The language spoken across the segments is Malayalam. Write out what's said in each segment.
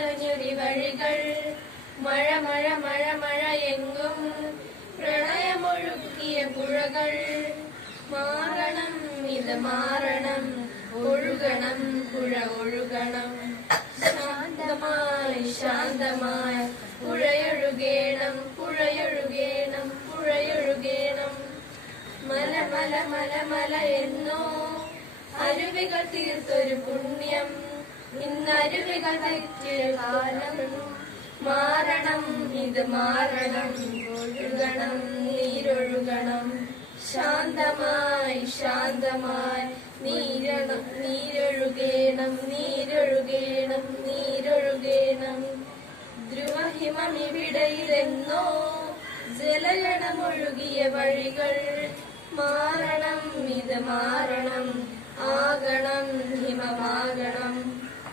മലഞ്ഞൊരി വഴികൾ മഴ മഴ മഴ മഴ എങ്കും പ്രണയമൊഴുക്കിയ പുഴകൾ മാറണം ഇത് മാറണം ഒഴുകണം പുഴ ഒഴുകണം ശാന്തമായി ശാന്തമായി പുഴയൊഴുകേണം പുഴയൊഴുകേണം പുഴയൊഴുകേണം മല മല മല മല എന്നോ അരുവികൾ തീർത്തൊരു പുണ്യം ഇന്നരുവികൾ തെറ്റിയ കാലം മാറണം ഇത് മാറണം ഒഴുകണം നീരൊഴുകണം ശാന്തമായി ശാന്തമായി നീരൊഴുകേണം നീരൊഴുകേണം നീരൊഴുകേണം ധ്രുവഹിമമിവിടയിലെന്നോ ജലഗണമൊഴുകിയ വഴികൾ മാറണം ഇത് മാറണം ആകണം ഹിമമാകണം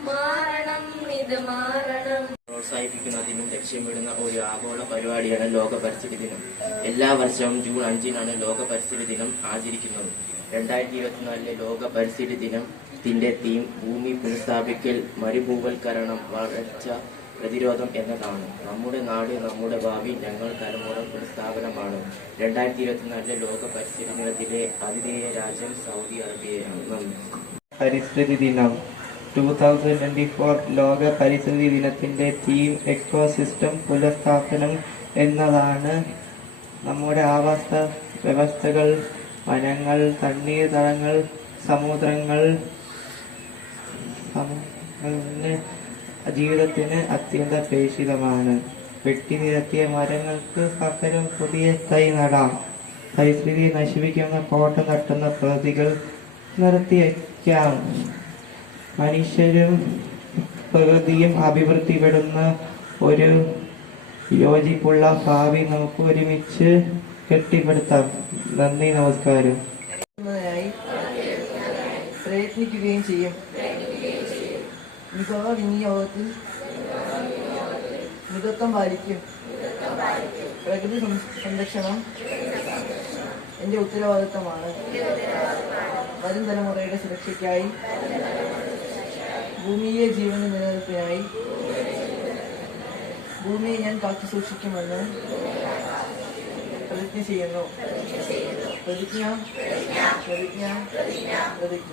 മാറണം ഇത് മാറണം. പ്രോത്സാഹിപ്പിക്കുന്നതിനും ലക്ഷ്യമിടുന്ന ഒരു ആഗോള പരിപാടിയാണ് ലോക പരിസ്ഥിതി ദിനം. എല്ലാ വർഷവും ജൂൺ 5-നാണ് ലോക പരിസ്ഥിതി ദിനം ആചരിക്കുന്നത്. 2024 ലോക പരിസ്ഥിതി ദിനത്തിന്റെ തീം ഭൂമി പുനഃസ്ഥാപിക്കൽ, മരുഭൂവൽക്കരണം, വരൾച്ച പ്രതിരോധം എന്നതാണ്. നമ്മുടെ നാട് നമ്മുടെ ഭാവി ഞങ്ങൾ തലമുറ പുനഃസ്ഥാപനമാണ്. 2024 ലോക പരിസ്ഥിതി ദിനത്തിലെ ആതിഥേയ രാജ്യം സൗദി അറേബ്യയാണ്. പരിസ്ഥിതി ദിനം 2024 ലോക പരിസ്ഥിതി ദിനത്തിന്റെ തീം എക്കോസിസ്റ്റം പുനഃസ്ഥാപനം എന്നതാണ്. നമ്മുടെ ആവാസ വ്യവസ്ഥകൾ, വനങ്ങൾ, തണ്ണീർത്തടങ്ങൾ, സമുദ്രങ്ങൾ ജീവിതത്തിന് അത്യന്താപേക്ഷിതമാണ്. വെട്ടിനിരത്തിയ മരങ്ങൾക്ക് പകരം പുതിയ തൈ നടാം. പരിസ്ഥിതി നശിപ്പിക്കുന്ന കോട്ട നട്ടുന്ന പ്രതികൾ നിർത്തിവയ്ക്കാം. മനുഷ്യരും പ്രകൃതിയും അഭിവൃദ്ധിപ്പെടുന്ന ഒരു യോജിപ്പുള്ള ഭാവി നമുക്ക് ഒരുമിച്ച് കെട്ടിപ്പടുത്താം. നന്ദി, നമസ്കാരം. പ്രയത്നിക്കുകയും ചെയ്യും. വിഭവ വിനിയോഗത്തിൽ മിതത്വം പാലിക്കും. പ്രകൃതി സംരക്ഷണം എന്റെ ഉത്തരവാദിത്തമാണ്. വരും തലമുറയുടെ സുരക്ഷയ്ക്കായി, ഭൂമിയിലെ ജീവന്റെ നിലനിൽപ്പിനായി ഭൂമിയെ ഞാൻ കാത്തു സൂക്ഷിക്കുമെന്ന് പ്രതിജ്ഞ ചെയ്യുന്നു. പ്രതിജ്ഞ പ്രതിജ്ഞ പ്രതിജ്ഞ പ്രതിജ്ഞ.